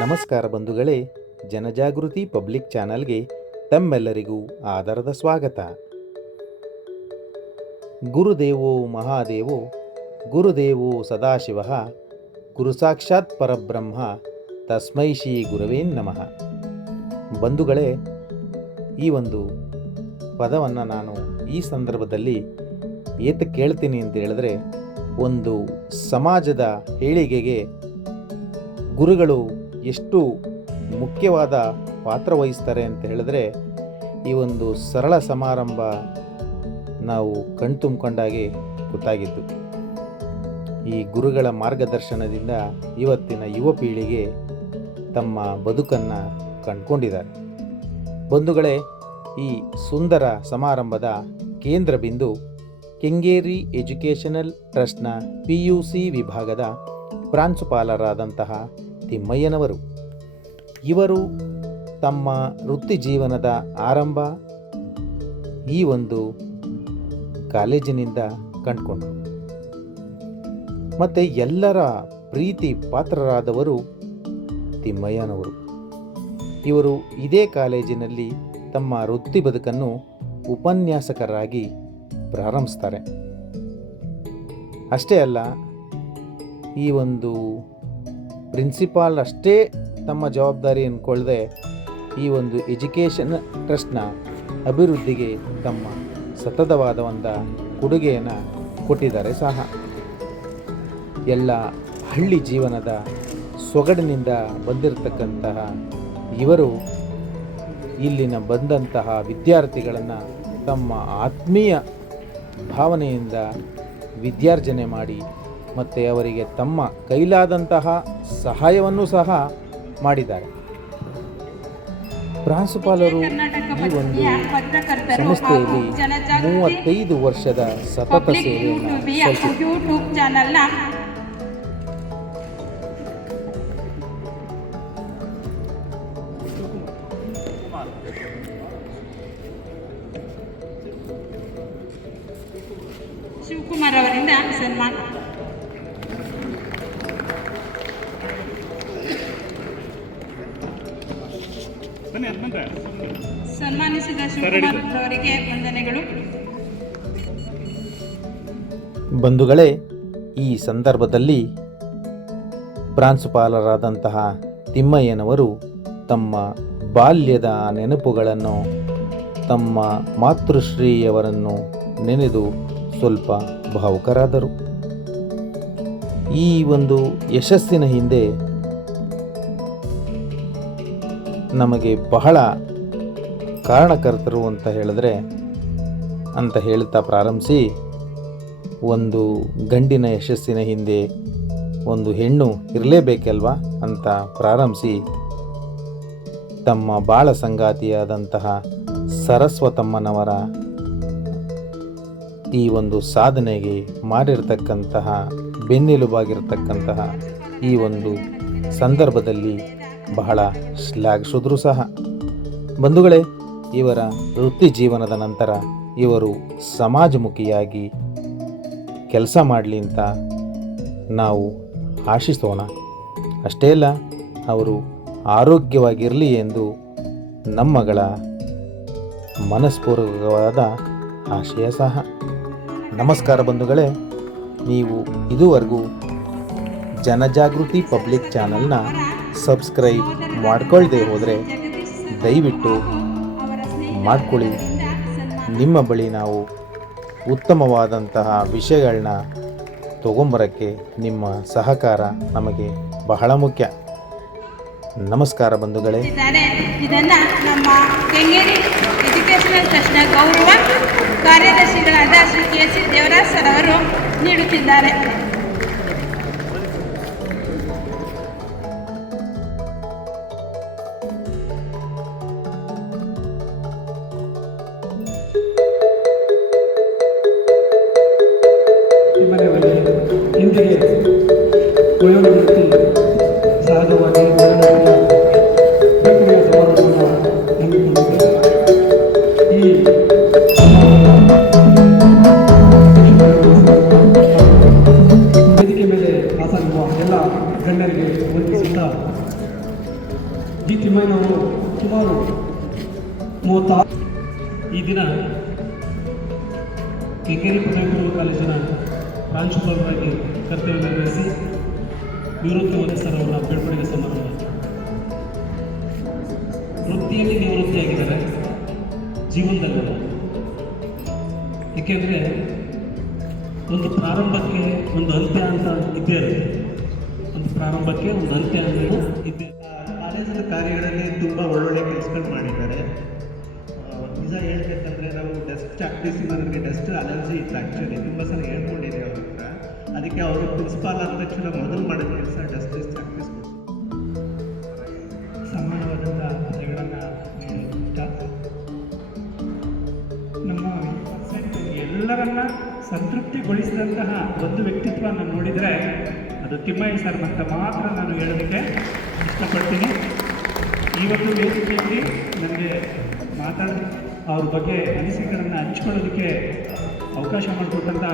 ನಮಸ್ಕಾರ ಬಂಧುಗಳೇ, ಜನಜಾಗೃತಿ ಪಬ್ಲಿಕ್ ಚಾನಲ್ಗೆ ತಮ್ಮೆಲ್ಲರಿಗೂ ಆದರದ ಸ್ವಾಗತ. ಗುರುದೇವೋ ಮಹಾದೇವೋ ಗುರುದೇವೋ ಸದಾಶಿವ ಗುರು ಸಾಕ್ಷಾತ್ ಪರಬ್ರಹ್ಮ ತಸ್ಮೈ ಶ್ರೀ ಗುರವೇ ನಮಃ. ಬಂಧುಗಳೇ, ಈ ಒಂದು ಪದವನ್ನು ನಾನು ಈ ಸಂದರ್ಭದಲ್ಲಿ ಏತಕ್ಕೆ ಕೇಳ್ತೀನಿ ಅಂತ ಹೇಳಿದ್ರೆ, ಒಂದು ಸಮಾಜದ ಏಳಿಗೆಗೆ ಗುರುಗಳು ಎಷ್ಟು ಮುಖ್ಯವಾದ ಪಾತ್ರ ವಹಿಸ್ತಾರೆ ಅಂತ ಹೇಳಿದ್ರೆ, ಈ ಒಂದು ಸರಳ ಸಮಾರಂಭ ನಾವು ಕಣ್ತುಂಬಿಕೊಂಡಾಗೆ ಗೊತ್ತಾಗಿದ್ದು. ಈ ಗುರುಗಳ ಮಾರ್ಗದರ್ಶನದಿಂದ ಇವತ್ತಿನ ಯುವ ಪೀಳಿಗೆ ತಮ್ಮ ಬದುಕನ್ನು ಕಂಡುಕೊಂಡಿದ್ದಾರೆ. ಬಂಧುಗಳೇ, ಈ ಸುಂದರ ಸಮಾರಂಭದ ಕೇಂದ್ರ ಬಿಂದು ಕೆಂಗೇರಿ ಎಜುಕೇಷನಲ್ ಟ್ರಸ್ಟ್ನ PUC ವಿಭಾಗದ ಪ್ರಾಂಶುಪಾಲರಾದಂತಹ ತಿಮ್ಮಯ್ಯನವರು. ಇವರು ತಮ್ಮ ವೃತ್ತಿ ಜೀವನದ ಆರಂಭ ಈ ಒಂದು ಕಾಲೇಜಿನಿಂದ ಕಂಡುಕೊಂಡರು. ಮತ್ತು ಎಲ್ಲರ ಪ್ರೀತಿ ಪಾತ್ರರಾದವರು ತಿಮ್ಮಯ್ಯನವರು. ಇವರು ಇದೇ ಕಾಲೇಜಿನಲ್ಲಿ ತಮ್ಮ ವೃತ್ತಿ ಬದುಕನ್ನು ಉಪನ್ಯಾಸಕರಾಗಿ ಪ್ರಾರಂಭಿಸ್ತಾರೆ. ಅಷ್ಟೇ ಅಲ್ಲ, ಈ ಒಂದು ಪ್ರಿನ್ಸಿಪಾಲ್ ಅಷ್ಟೇ ತಮ್ಮ ಜವಾಬ್ದಾರಿ ಅಂದ್ಕೊಳ್ಳದೆ ಈ ಒಂದು ಎಜುಕೇಷನ್ ಟ್ರಸ್ಟ್ನ ಅಭಿವೃದ್ಧಿಗೆ ತಮ್ಮ ಸತತವಾದ ಒಂದು ಕೊಡುಗೆಯನ್ನು ಕೊಟ್ಟಿದ್ದಾರೆ ಸಹ. ಎಲ್ಲ ಹಳ್ಳಿ ಜೀವನದ ಸೊಗಡಿನಿಂದ ಬಂದಿರತಕ್ಕಂತಹ ಇವರು ಇಲ್ಲಿನ ಬಂದಂತಹ ವಿದ್ಯಾರ್ಥಿಗಳನ್ನು ತಮ್ಮ ಆತ್ಮೀಯ ಭಾವನೆಯಿಂದ ವಿದ್ಯಾರ್ಜನೆ ಮಾಡಿ ಮತ್ತು ಅವರಿಗೆ ತಮ್ಮ ಕೈಲಾದಂತಹ ಸಹಾಯವನ್ನು ಸಹ ಮಾಡಿದ್ದಾರೆ. ಪ್ರಾಂಶುಪಾಲರು ಈ ಒಂದು ಸಂಸ್ಥೆಯಲ್ಲಿ 35 ವರ್ಷದ ಸತತ ಸೇವೆಯನ್ನು ಯೂಟ್ಯೂಬ್ ಚಾನಲ್ನ ಶಿವಕುಮಾರ್ ಅವರಿಂದ ಸನ್ಮಾನ. ಸನ್ಮಾನಿಸಿದ ಶಿವಕುಮಾರ್ ಅವರಿಗೆ ವಂದನೆಗಳು. ಬಂಧುಗಳೇ, ಈ ಸಂದರ್ಭದಲ್ಲಿ ಪ್ರಾಂಶುಪಾಲರಾದಂತಹ ತಿಮ್ಮಯ್ಯನವರು ತಮ್ಮ ಬಾಲ್ಯದ ನೆನಪುಗಳನ್ನು, ತಮ್ಮ ಮಾತೃಶ್ರೀಯವರನ್ನು ನೆನೆದು ಸ್ವಲ್ಪ ಭಾವುಕರಾದರು. ಈ ಒಂದು ಯಶಸ್ಸಿನ ಹಿಂದೆ ನಮಗೆ ಬಹಳ ಕಾರಣಕರ್ತರು ಅಂತ ಹೇಳ್ತಾ ಪ್ರಾರಂಭಿಸಿ, ಒಂದು ಗಂಡಿನ ಯಶಸ್ಸಿನ ಹಿಂದೆ ಒಂದು ಹೆಣ್ಣು ಇರಲೇಬೇಕಲ್ವಾ ಅಂತ ಪ್ರಾರಂಭಿಸಿ, ತಮ್ಮ ಬಾಳ ಸಂಗಾತಿಯಾದಂತಹ ಸರಸ್ವತಮ್ಮನವರ ಈ ಒಂದು ಸಾಧನೆಗೆ ಮಾಡಿರ್ತಕ್ಕಂತಹ ಬೆನ್ನೆಲುಬಾಗಿರ್ತಕ್ಕಂತಹ ಈ ಒಂದು ಸಂದರ್ಭದಲ್ಲಿ ಬಹಳ ಶ್ಲಾಘಿಸಿದ್ರು ಸಹ. ಬಂಧುಗಳೇ, ಇವರ ವೃತ್ತಿ ಜೀವನದ ನಂತರ ಇವರು ಸಮಾಜಮುಖಿಯಾಗಿ ಕೆಲಸ ಮಾಡಲಿ ಅಂತ ನಾವು ಆಶಿಸೋಣ. ಅಷ್ಟೇ ಅಲ್ಲ, ಅವರು ಆರೋಗ್ಯವಾಗಿರಲಿ ಎಂದು ನಮ್ಮಗಳ ಮನಸ್ಪೂರ್ವಕವಾದ ಆಶಯ ಸಹ. ನಮಸ್ಕಾರ ಬಂಧುಗಳೇ, ನೀವು ಇದುವರೆಗೂ ಜನಜಾಗೃತಿ ಪಬ್ಲಿಕ್ ಚಾನಲ್ನ ಸಬ್ಸ್ಕ್ರೈಬ್ ಮಾಡ್ಕೊಳ್ದೆ ಹೋದರೆ ದಯವಿಟ್ಟು ಮಾಡ್ಕೊಳ್ಳಿ. ನಿಮ್ಮ ಬಳಿ ನಾವು ಉತ್ತಮವಾದಂತಹ ವಿಷಯಗಳನ್ನ ತಗೊಂಬರೋಕ್ಕೆ ನಿಮ್ಮ ಸಹಕಾರ ನಮಗೆ ಬಹಳ ಮುಖ್ಯ. ನಮಸ್ಕಾರ ಬಂಧುಗಳೇ. ಇದನ್ನು ನಮ್ಮ ಕೆಂಗೇರಿ ಎಜುಕೇಷನಲ್ ಟ್ರಸ್ಟ್ನ ಗೌರವ ಕಾರ್ಯದರ್ಶಿಗಳಾದ ಶ್ರೀ KC ದೇವರಾಜ್ ಸರ್ ಅವರು ನೀಡುತ್ತಿದ್ದಾರೆ. ಹಿಂದಿಗೆ ವಯೋವೃತ್ತಿ ಸಹಜವಾಗಿ ಸಮಾರಂಭವನ್ನು ಹಮ್ಮಿಕೊಂಡಿದೆ. ಈ ವೇದಿಕೆ ಮೇಲೆ ಆಸನ್ನುವ ಎಲ್ಲ ಗಣ್ಯರಿಗೆ ವಂದಿಸುತ್ತಾ ಜಿ ತಿಮ್ಮಯ್ಯನವರು ಸುಮಾರು 36 ಈ ದಿನ ಕೆಂಗೇರಿ ಪದವಿ ಪೂರ್ವ ಕಾಲೇಜಿನ ಪ್ರಾಂಶುಪಾಲರಾಗಿ ಕರ್ತವ್ಯ ನಿರ್ವಹಿಸಿ ನಿವೃತ್ತಿ ಹೊಂದಿದ ಸರ್ ಅವರ ಬೀಳ್ಕೊಡುಗೆ ಸಮಾರಂಭ. ವೃತ್ತಿಯಲ್ಲಿ ನಿವೃತ್ತಿಯಾಗಿದ್ದಾರೆ, ಜೀವನದಲ್ಲ. ಏಕೆಂದರೆ ಒಂದು ಪ್ರಾರಂಭಕ್ಕೆ ಒಂದು ಅಂತ್ಯ ಅಂತ ಇದ್ದೇ ಇರುತ್ತೆ. ಒಂದು ಪ್ರಾರಂಭಕ್ಕೆ ಒಂದು ಅಂತ್ಯ ಅನ್ನೋದು ಇದ್ದೇ. ಕಾಲೇಜಿನ ಕಾರ್ಯಗಳಲ್ಲಿ ತುಂಬ ಒಳ್ಳೊಳ್ಳೆ ಕೆಲಸಗಳು ಮಾಡಿದ್ದಾರೆ. ನಿಜ ಹೇಳ್ಬೇಕಂದ್ರೆ ನಾವು ಡಸ್ಟ್ ಪ್ರಾಕ್ಟೀಸಿಂಗ್ ನನಗೆ ಡಸ್ಟ್ ಅಲರ್ಜಿ ಇತ್ತು. ಆ್ಯಕ್ಚುಲಿ ತುಂಬ ಸಲ ಹೇಳ್ಕೊಂಡಿದ್ದೆ ಅವ್ರ ಹತ್ರ. ಅದಕ್ಕೆ ಅವರು ಪ್ರಿನ್ಸಿಪಾಲ್ ಆದ ತಕ್ಷಣ ಮೊದಲು ಮಾಡಿದ ಕೆಲಸ ಡಸ್ಟ್ ಪ್ರಾಕ್ಟೀಸ್ ಸಮಾನವಾದಂಥ ಪದಗಳನ್ನು ನೀಡುತ್ತಾ ನಮ್ಮ ಎಲ್ಲರನ್ನ ಸಂತೃಪ್ತಿಗೊಳಿಸಿದಂತಹ ಒಂದು ವ್ಯಕ್ತಿತ್ವವನ್ನು ನೋಡಿದರೆ ಅದು ತಿಮ್ಮಯ್ಯ ಸರ್ ಅಂತ ಮಾತ್ರ ನಾನು ಹೇಳೋದಕ್ಕೆ ಇಷ್ಟಪಡ್ತೀನಿ. ಇವತ್ತು ವೇದಿಕೆಯಲ್ಲಿ ನನಗೆ ಅವ್ರ ಬಗ್ಗೆ ಅನಿಸಿಕೆಗಳನ್ನು ಹಂಚ್ಕೊಳ್ಳೋದಕ್ಕೆ ಅವಕಾಶ ಮಾಡಿಕೊಟ್ಟಂಥ